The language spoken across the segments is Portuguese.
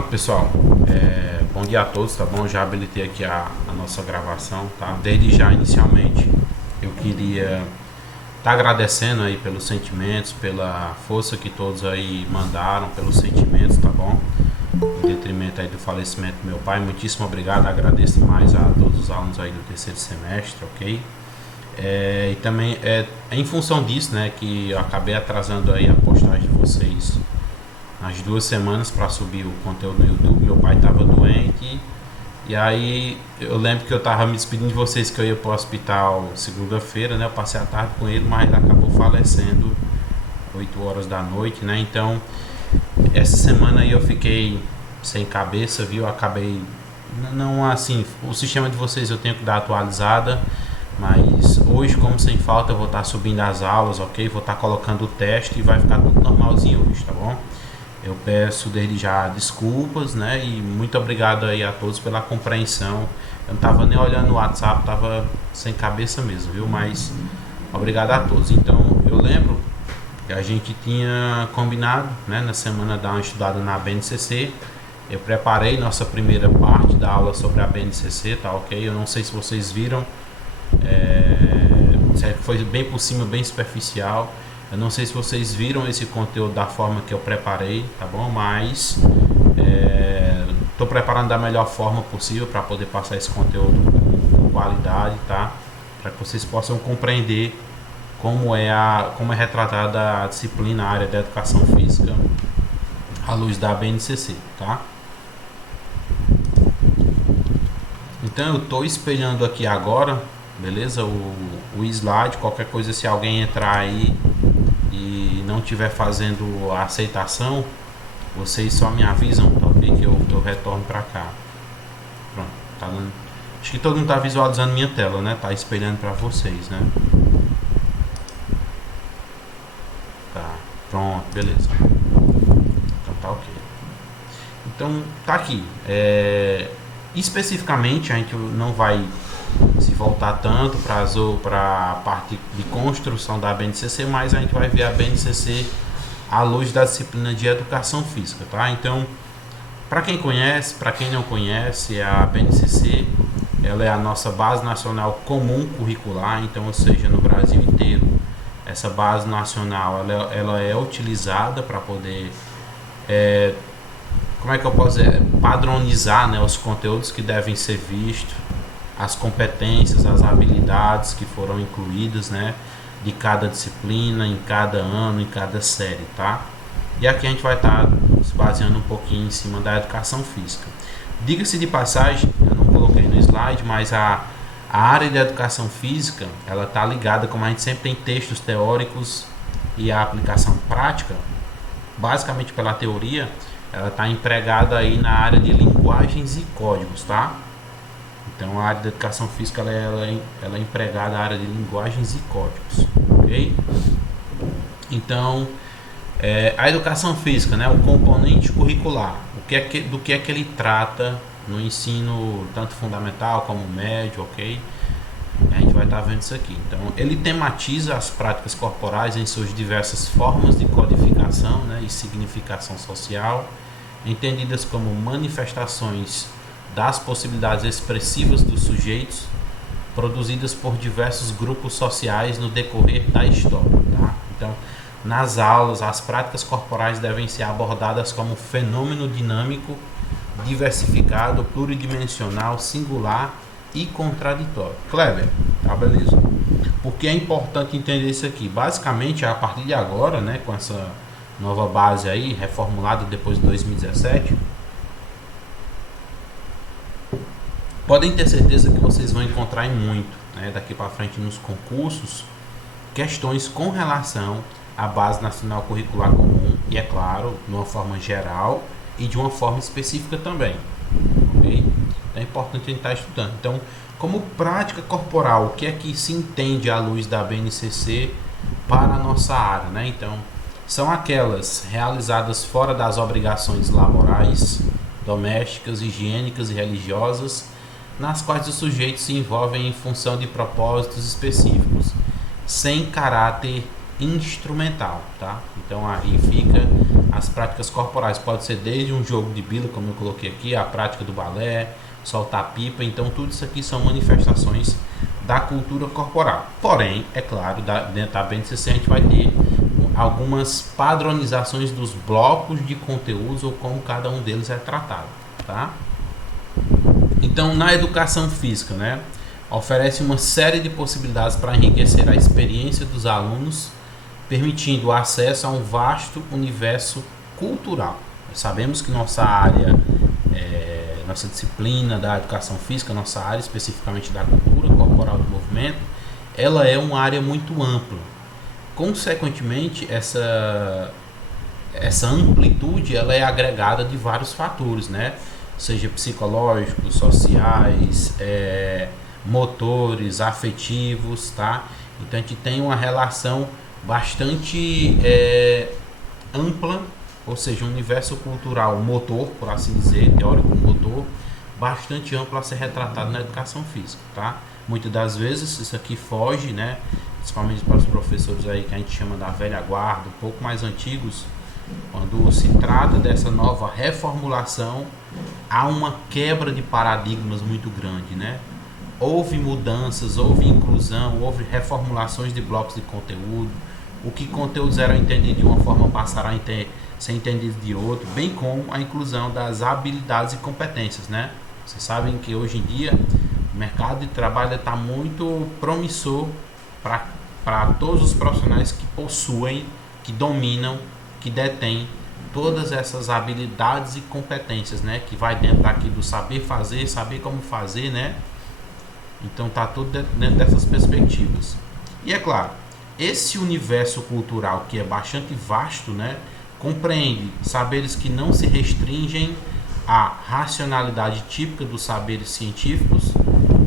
Pronto, pessoal, bom dia a todos, tá bom? Já habilitei aqui a nossa gravação, tá? Desde já, inicialmente, eu queria estar agradecendo aí pelos sentimentos, pela força que todos aí mandaram, pelos sentimentos, tá bom? Em detrimento aí do falecimento do meu pai, muitíssimo obrigado, agradeço demais a todos os alunos aí do terceiro semestre, ok? E também em função disso, né, que eu acabei atrasando aí a postagem de vocês as 2 semanas para subir o conteúdo no YouTube. Meu pai estava doente e aí eu lembro que eu estava me despedindo de vocês, que eu ia para o hospital segunda-feira, né? Eu passei a tarde com ele, mas ele acabou falecendo 8 horas da noite, né? Então essa semana aí eu fiquei sem cabeça, viu? Eu acabei não assim, o sistema de vocês eu tenho que dar atualizada, mas hoje, como sem falta, eu vou estar subindo as aulas, ok? Vou estar colocando o teste e vai ficar tudo normalzinho hoje, tá bom? Eu peço desde já desculpas, né? E muito obrigado aí a todos pela compreensão. Eu não tava nem olhando o WhatsApp, tava sem cabeça mesmo, viu? Mas obrigado a todos. Então, eu lembro que a gente tinha combinado, né, na semana dar uma estudada na BNCC. Eu preparei nossa primeira parte da aula sobre a BNCC, tá ok? Eu não sei se vocês viram, foi bem por cima, bem superficial. Eu não sei se vocês viram esse conteúdo da forma que eu preparei, tá bom? Mas estou preparando da melhor forma possível para poder passar esse conteúdo com qualidade, tá? Para que vocês possam compreender como é retratada a disciplina, a área da educação física à luz da BNCC, tá? Então eu estou espelhando aqui agora, beleza? O slide, qualquer coisa, se alguém entrar aí e não estiver fazendo a aceitação, vocês só me avisam, tá ok? Que eu retorno para cá. Pronto, tá dando. Acho que todo mundo está visualizando minha tela, né? Tá espelhando para vocês, né? Tá, pronto, beleza. Então tá ok. Então tá aqui. Especificamente a gente não vai se voltar tanto para a parte de construção da BNCC, mas a gente vai ver a BNCC à luz da disciplina de educação física, tá? Então, para quem conhece, para quem não conhece, a BNCC ela é a nossa base nacional comum curricular, então, ou seja, no Brasil inteiro, essa base nacional ela é utilizada para poder como é que eu posso dizer, padronizar, né, os conteúdos que devem ser vistos, as competências, as habilidades que foram incluídas, né, de cada disciplina, em cada ano, em cada série, tá? E aqui a gente vai estar se baseando um pouquinho em cima da educação física. Diga-se de passagem, eu não coloquei no slide, mas a área de educação física, ela está ligada, como a gente sempre tem textos teóricos e a aplicação prática, basicamente pela teoria, ela está empregada aí na área de linguagens e códigos, tá? Então a área da educação física ela é empregada na área de linguagens e códigos, ok? Então a educação física, né, o componente curricular, do que é que ele trata no ensino tanto fundamental como médio, ok? A gente vai estar vendo isso aqui. Então ele tematiza as práticas corporais em suas diversas formas de codificação, né, e significação social, entendidas como manifestações das possibilidades expressivas dos sujeitos produzidas por diversos grupos sociais no decorrer da história, tá? Então, nas aulas, as práticas corporais devem ser abordadas como fenômeno dinâmico, diversificado, pluridimensional, singular e contraditório. Kleber, tá, beleza. Porque é importante entender isso aqui. Basicamente, a partir de agora, né, com essa nova base aí, reformulada depois de 2017, podem ter certeza que vocês vão encontrar muito, né, daqui para frente nos concursos, questões com relação à base nacional curricular comum, e é claro, de uma forma geral e de uma forma específica também, ok? É importante a gente estar estudando. Então, como prática corporal, o que é que se entende à luz da BNCC para a nossa área, né? Então, são aquelas realizadas fora das obrigações laborais, domésticas, higiênicas e religiosas, nas quais os sujeitos se envolvem em função de propósitos específicos, sem caráter instrumental, tá? Então aí fica as práticas corporais, pode ser desde um jogo de bila, como eu coloquei aqui, a prática do balé, soltar pipa, então tudo isso aqui são manifestações da cultura corporal. Porém, é claro, dentro da BNCC a gente vai ter algumas padronizações dos blocos de conteúdos ou como cada um deles é tratado, tá? Então, na educação física, né, oferece uma série de possibilidades para enriquecer a experiência dos alunos, permitindo o acesso a um vasto universo cultural. Nós sabemos que nossa área, nossa disciplina da educação física, nossa área especificamente da cultura corporal do movimento, ela é uma área muito ampla. Consequentemente, essa amplitude ela é agregada de vários fatores, né? Seja psicológicos, sociais, motores, afetivos, tá? Então a gente tem uma relação bastante ampla, ou seja, um universo cultural motor, por assim dizer, teórico motor, bastante amplo a ser retratado na educação física, tá? Muitas das vezes isso aqui foge, né? Principalmente para os professores aí que a gente chama da velha guarda, um pouco mais antigos, quando se trata dessa nova reformulação, há uma quebra de paradigmas muito grande, né? Houve mudanças, houve inclusão, houve reformulações de blocos de conteúdo. O que conteúdos eram entendidos de uma forma passaram a ser entendidos de outra, bem como a inclusão das habilidades e competências, né? Vocês sabem que hoje em dia o mercado de trabalho está muito promissor para todos os profissionais que possuem, que dominam, que detêm todas essas habilidades e competências, né? Que vai dentro daqui do saber fazer, saber como fazer, né? Então tá tudo dentro dessas perspectivas. E é claro, esse universo cultural que é bastante vasto, né? Compreende saberes que não se restringem à racionalidade típica dos saberes científicos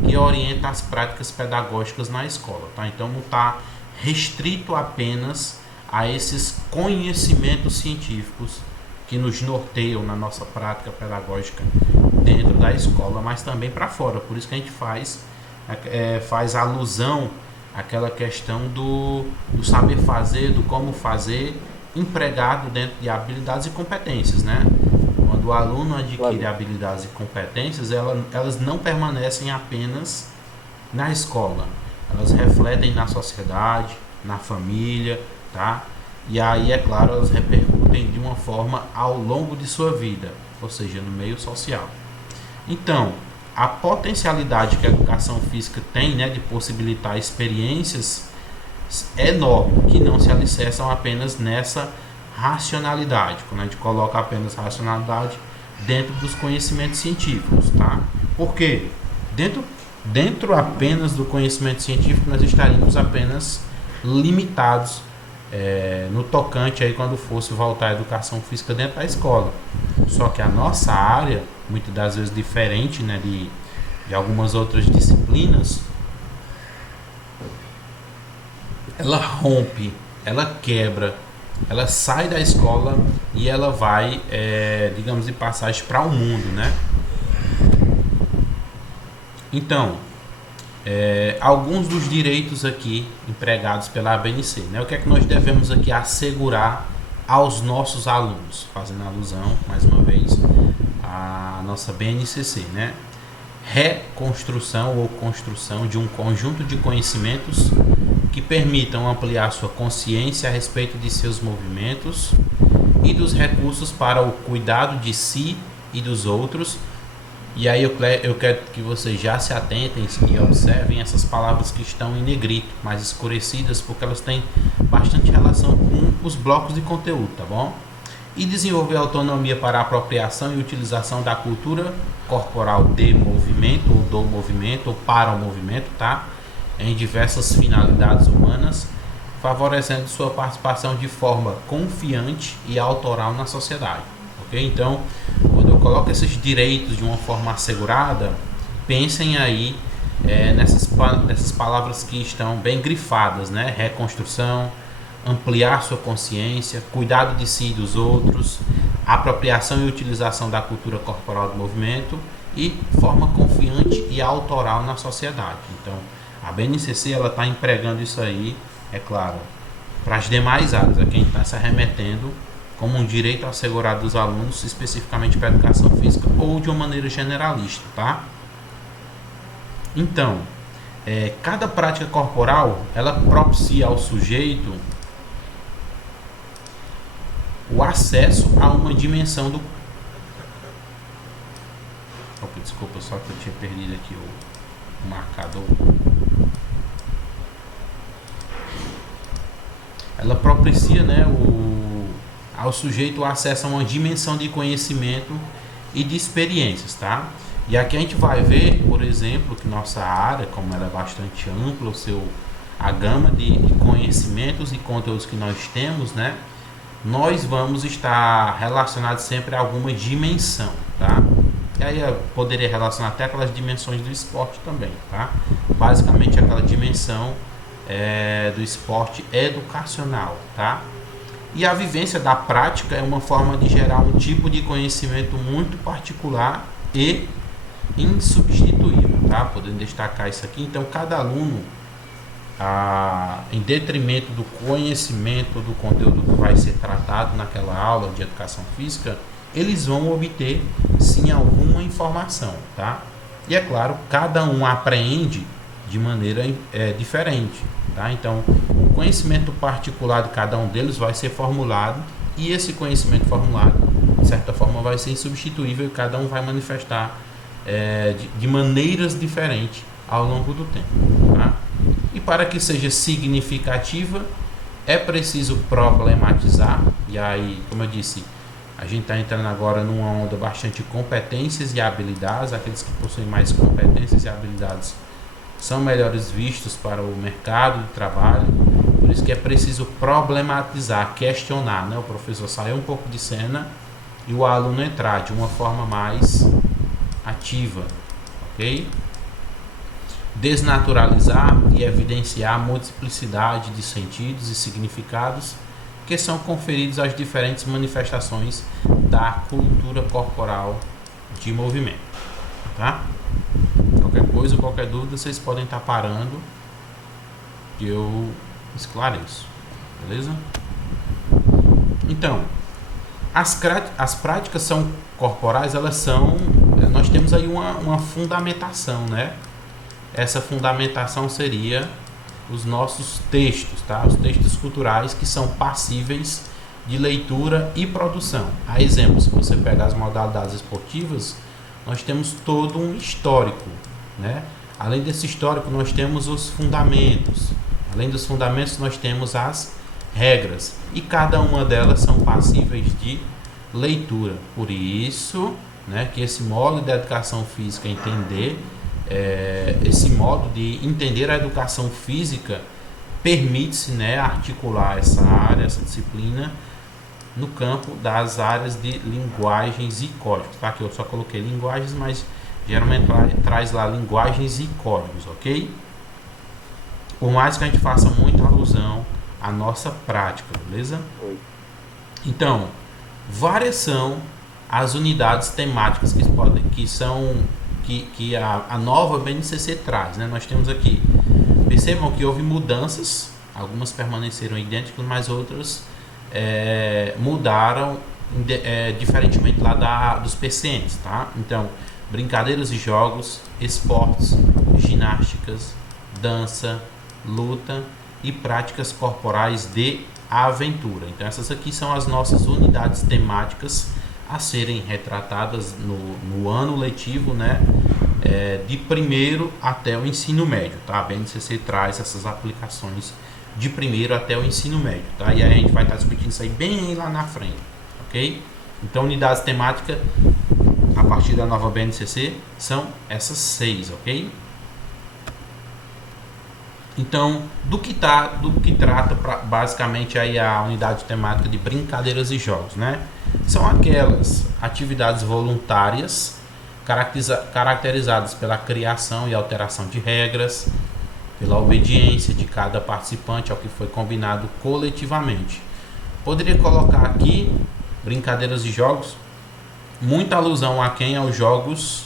que orienta as práticas pedagógicas na escola, tá? Então não está restrito apenas a esses conhecimentos científicos que nos norteiam na nossa prática pedagógica dentro da escola, mas também para fora. Por isso que a gente faz alusão àquela questão do saber fazer, do como fazer, empregado dentro de habilidades e competências, né? Quando o aluno adquire habilidades e competências, elas não permanecem apenas na escola, elas refletem na sociedade, na família, tá? E aí, é claro, elas repercutem de uma forma ao longo de sua vida, ou seja, no meio social. Então, a potencialidade que a educação física tem, né, de possibilitar experiências enormes, que não se alicerçam apenas nessa racionalidade, quando a gente coloca apenas racionalidade dentro dos conhecimentos científicos, tá? Porque dentro apenas do conhecimento científico nós estaríamos apenas limitados no tocante aí quando fosse voltar a educação física dentro da escola. Só que a nossa área, muitas das vezes diferente, né, de algumas outras disciplinas, ela rompe, ela quebra, ela sai da escola e ela vai, digamos, de passagem para o mundo, né? Então, alguns dos direitos aqui empregados pela ABNC, né? O que é que nós devemos aqui assegurar aos nossos alunos, fazendo alusão, mais uma vez, à nossa BNCC, né? Reconstrução ou construção de um conjunto de conhecimentos que permitam ampliar sua consciência a respeito de seus movimentos e dos recursos para o cuidado de si e dos outros. E aí eu quero que vocês já se atentem e observem essas palavras que estão em negrito, mais escurecidas, porque elas têm bastante relação com os blocos de conteúdo, tá bom? E desenvolver autonomia para a apropriação e utilização da cultura corporal de movimento, ou do movimento, ou para o movimento, tá? Em diversas finalidades humanas, favorecendo sua participação de forma confiante e autoral na sociedade, ok? Então, quando eu coloco esses direitos de uma forma assegurada, pensem aí nessas palavras que estão bem grifadas, né? Reconstrução, ampliar sua consciência, cuidado de si e dos outros, apropriação e utilização da cultura corporal do movimento e forma confiante e autoral na sociedade. Então, a BNCC ela está empregando isso aí, é claro, para as demais áreas. Aqui a gente está se remetendo como um direito assegurado dos alunos, especificamente para a educação física ou de uma maneira generalista, tá? Então, cada prática corporal, ela propicia ao sujeito o acesso a uma dimensão do... Opa, desculpa, só que eu tinha perdido aqui o marcador. Ela propicia, né, ao sujeito o acesso a uma dimensão de conhecimento e de experiências, tá? E aqui a gente vai ver, por exemplo, que nossa área, como ela é bastante ampla, a gama de conhecimentos e conteúdos que nós temos, né? Nós vamos estar relacionados sempre a alguma dimensão, tá? E aí eu poderia relacionar até aquelas dimensões do esporte também, tá? Basicamente aquela dimensão do esporte educacional, tá? E a vivência da prática é uma forma de gerar um tipo de conhecimento muito particular e insubstituível, tá? Podendo destacar isso aqui. Então, cada aluno, em detrimento do conhecimento do conteúdo que vai ser tratado naquela aula de educação física, eles vão obter sim alguma informação, tá? E é claro, cada um apreende de maneira diferente, tá? Então, o conhecimento particular de cada um deles vai ser formulado e esse conhecimento formulado, de certa forma, vai ser insubstituível e cada um vai manifestar de maneiras diferentes ao longo do tempo, tá? E para que seja significativa, é preciso problematizar, e aí, como eu disse, a gente está entrando agora numa onda bastante competências e habilidades. Aqueles que possuem mais competências e habilidades são melhores vistos para o mercado de trabalho. Por isso que é preciso problematizar, questionar, né? O professor sair um pouco de cena e o aluno entrar de uma forma mais ativa, ok? Desnaturalizar e evidenciar a multiplicidade de sentidos e significados que são conferidos às diferentes manifestações da cultura corporal de movimento, tá? Qualquer coisa, qualquer dúvida, vocês podem estar parando que eu esclareço, beleza? Então, as práticas corporais, nós temos aí uma fundamentação, né? Essa fundamentação seria os nossos textos, tá? Os textos culturais que são passíveis de leitura e produção. A exemplo, se você pegar as modalidades esportivas, nós temos todo um histórico, né? Além desse histórico, nós temos os fundamentos. Além dos fundamentos, nós temos as regras. E cada uma delas são passíveis de leitura. Por isso, né, que esse modo de educação física esse modo de entender a educação física permite-se, né, articular essa área, essa disciplina no campo das áreas de linguagens e códigos, tá? Que eu só coloquei linguagens, mas geralmente traz lá linguagens e códigos, ok? Por mais que a gente faça muita alusão à nossa prática, beleza? Então, várias são as unidades temáticas que a nova BNCC traz, né? Nós temos aqui, percebam que houve mudanças, algumas permaneceram idênticas, mas outras mudaram diferentemente lá dos PCNs, tá? Então, brincadeiras e jogos, esportes, ginásticas, dança, luta e práticas corporais de aventura. Então, essas aqui são as nossas unidades temáticas a serem retratadas no ano letivo, né? De primeiro até o ensino médio, tá? A BNCC traz essas aplicações de primeiro até o ensino médio, tá? E aí a gente vai estar discutindo isso aí bem lá na frente, ok? Então, unidades temáticas a partir da nova BNCC são essas 6, ok? Então, do que trata basicamente aí a unidade temática de brincadeiras e jogos, né? São aquelas atividades voluntárias caracterizadas pela criação e alteração de regras, pela obediência de cada participante ao que foi combinado coletivamente. Poderia colocar aqui brincadeiras e jogos, muita alusão aos jogos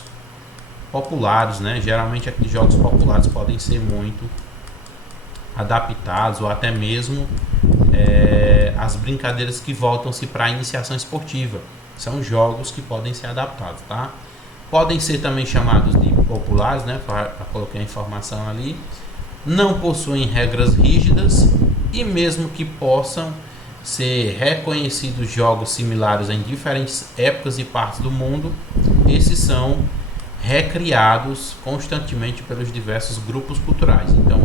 populares, né? Geralmente aqueles jogos populares podem ser muito adaptados ou até mesmo as brincadeiras que voltam-se para a iniciação esportiva. São jogos que podem ser adaptados, tá? Podem ser também chamados de populares, né? Para colocar a informação ali. Não possuem regras rígidas e mesmo que possam ser reconhecidos jogos similares em diferentes épocas e partes do mundo, esses são recriados constantemente pelos diversos grupos culturais. Então,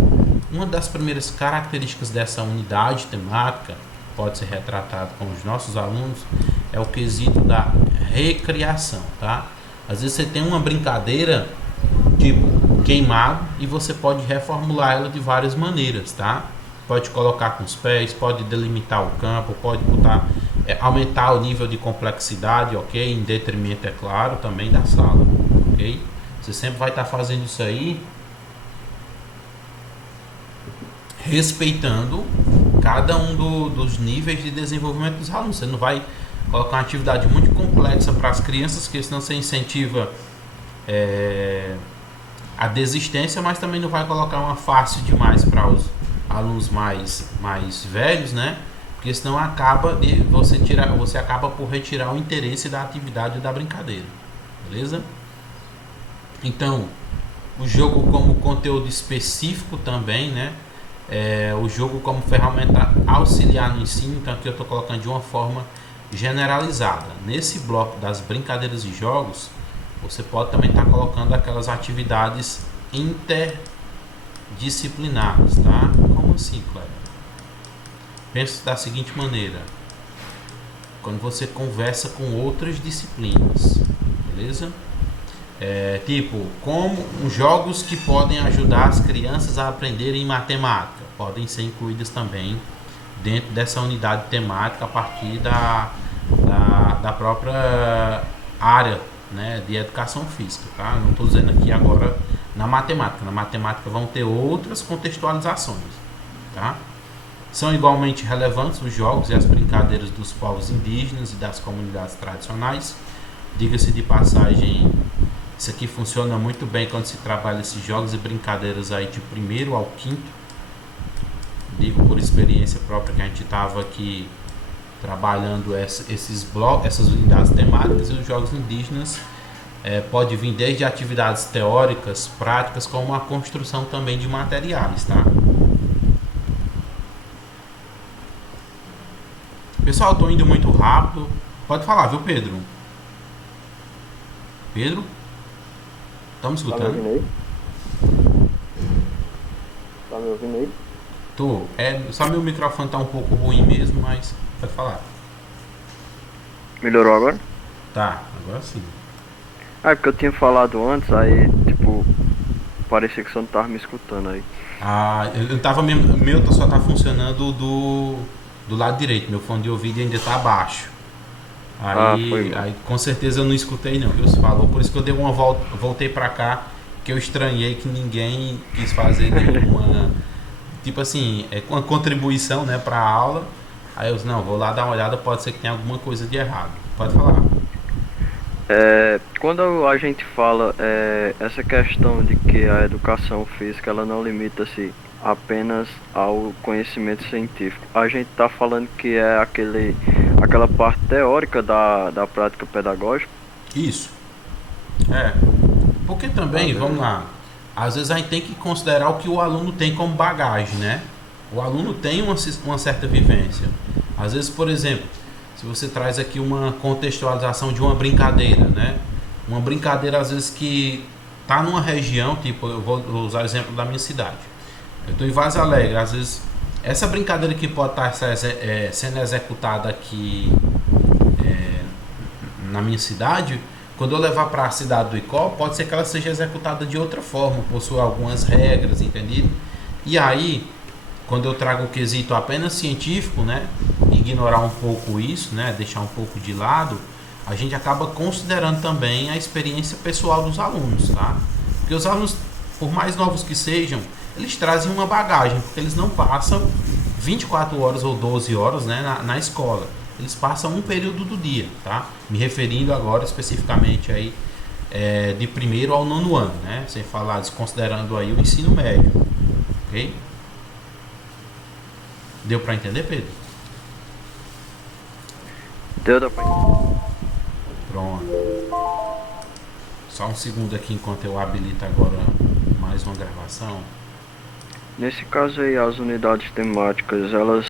uma das primeiras características dessa unidade temática, pode ser retratado com os nossos alunos, é o quesito da recriação, tá? Às vezes você tem uma brincadeira tipo queimado e você pode reformular ela de várias maneiras, tá? Pode colocar com os pés, pode delimitar o campo, pode botar, aumentar o nível de complexidade, ok? Em detrimento, é claro, também da sala, ok? Você sempre vai estar fazendo isso aí respeitando cada um dos níveis de desenvolvimento dos alunos. Você não vai colocar uma atividade muito complexa para as crianças, porque senão você incentiva a desistência, mas também não vai colocar uma fácil demais para os alunos mais velhos, né? Porque senão você acaba por retirar o interesse da atividade e da brincadeira, beleza? Então, o jogo como conteúdo específico também, né? O jogo como ferramenta auxiliar no ensino, então aqui eu estou colocando de uma forma generalizada. Nesse bloco das brincadeiras e jogos, você pode também estar colocando aquelas atividades interdisciplinares, tá? Como assim, Cleber? Pensa da seguinte maneira: quando você conversa com outras disciplinas, beleza? Tipo, como jogos que podem ajudar as crianças a aprenderem matemática, podem ser incluídas também dentro dessa unidade temática a partir da própria área, né, de educação física, tá? Não estou dizendo aqui agora na matemática. Na matemática vão ter outras contextualizações, tá? São igualmente relevantes os jogos e as brincadeiras dos povos indígenas e das comunidades tradicionais. Diga-se de passagem, isso aqui funciona muito bem quando se trabalha esses jogos e brincadeiras aí de primeiro ao quinto. Digo por experiência própria que a gente estava aqui trabalhando esses blocos, essas unidades temáticas, e os jogos indígenas pode vir desde atividades teóricas, práticas, como a construção também de materiais, tá? Pessoal, estou indo muito rápido. Pode falar, viu, Pedro? Pedro? Estamos escutando? Tá me ouvindo aí? Tá me ouvindo aí? Tô. Só meu microfone tá um pouco ruim mesmo, mas pode falar. Melhorou agora? Tá, agora sim. É porque eu tinha falado antes, aí tipo, parecia que você não tava me escutando aí. Eu tava mesmo. Meu só tá funcionando do lado direito. Meu fone de ouvido ainda tá abaixo. Aí com certeza eu não escutei não, que você falou. Por isso que eu dei uma volta, voltei pra cá, que eu estranhei que ninguém quis fazer nenhuma. Tipo assim, uma contribuição, né, pra aula. Aí eu disse, não, vou lá dar uma olhada, pode ser que tenha alguma coisa de errado. Pode falar. Quando a gente fala essa questão de que a educação física ela não limita-se apenas ao conhecimento científico, a gente está falando que é aquela parte teórica da prática pedagógica. Isso. Porque também, vamos lá, às vezes a gente tem que considerar o que o aluno tem como bagagem, né? O aluno tem uma certa vivência. Às vezes, por exemplo, se você traz aqui uma contextualização de uma brincadeira, né? Uma brincadeira, às vezes, que tá numa região, tipo, eu vou usar o exemplo da minha cidade. Eu estou em Vaz Alegre, às vezes, essa brincadeira que pode estar sendo executada aqui na minha cidade, quando eu levar para a cidade do Icó, pode ser que ela seja executada de outra forma, possui algumas regras, entendido? E aí, quando eu trago o quesito apenas científico, né, ignorar um pouco isso, né, deixar um pouco de lado, a gente acaba considerando também a experiência pessoal dos alunos, tá? Porque os alunos, por mais novos que sejam, eles trazem uma bagagem, porque eles não passam 24 horas ou 12 horas, né, na escola. Eles passam um período do dia, tá? Me referindo agora especificamente aí de primeiro ao nono ano, né? Sem falar, desconsiderando aí o ensino médio, ok? Deu para entender, Pedro? Deu pra entender. Pronto. Só um segundo aqui enquanto eu habilito agora mais uma gravação. Nesse caso aí, as unidades temáticas, elas